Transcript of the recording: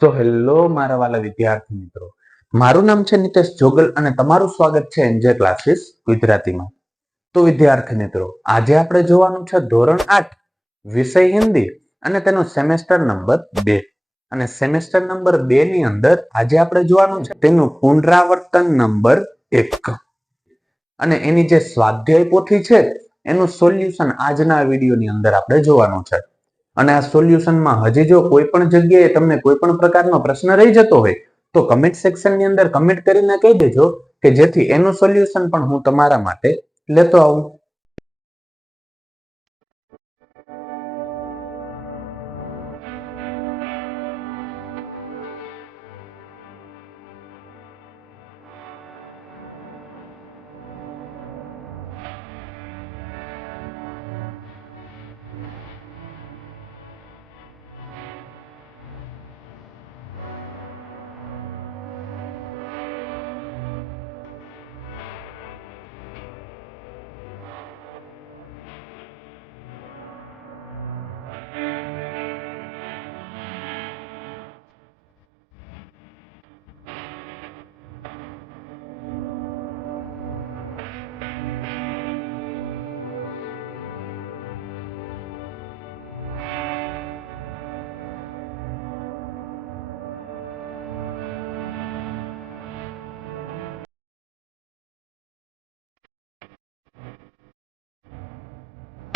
તો હેલો મારા વાલા વિદ્યાર્થી મિત્રો, મારું નામ છે નિતેશ જોગલ અને તમારું સ્વાગત છે એનજે ક્લાસીસ ગુજરાતીમાં. તો વિદ્યાર્થી મિત્રો, આજે આપણે જોવાનું છે ધોરણ 8 વિષય હિન્દી અને તેનો સેમેસ્ટર નંબર 2. અને સેમેસ્ટર નંબર 2 ની અંદર આજે આપણે જોવાનું છે તેનું પુનરાવર્તન નંબર 1 અને એની જે સ્વાધ્યાય પોથી છે એનું સોલ્યુશન આજના વિડીયોની અંદર આપણે જોવાનું છે. અને આ સોલ્યુશનમાં હજી જો કોઈ પણ જગ્યાએ તમને કોઈ પણ પ્રકારનો પ્રશ્ન રહી જતો હોય તો કમેન્ટ સેક્શનની અંદર કમેન્ટ કરીને કહી દેજો કે જેથી એનું સોલ્યુશન પણ હું તમારા માટે લેતો આવું.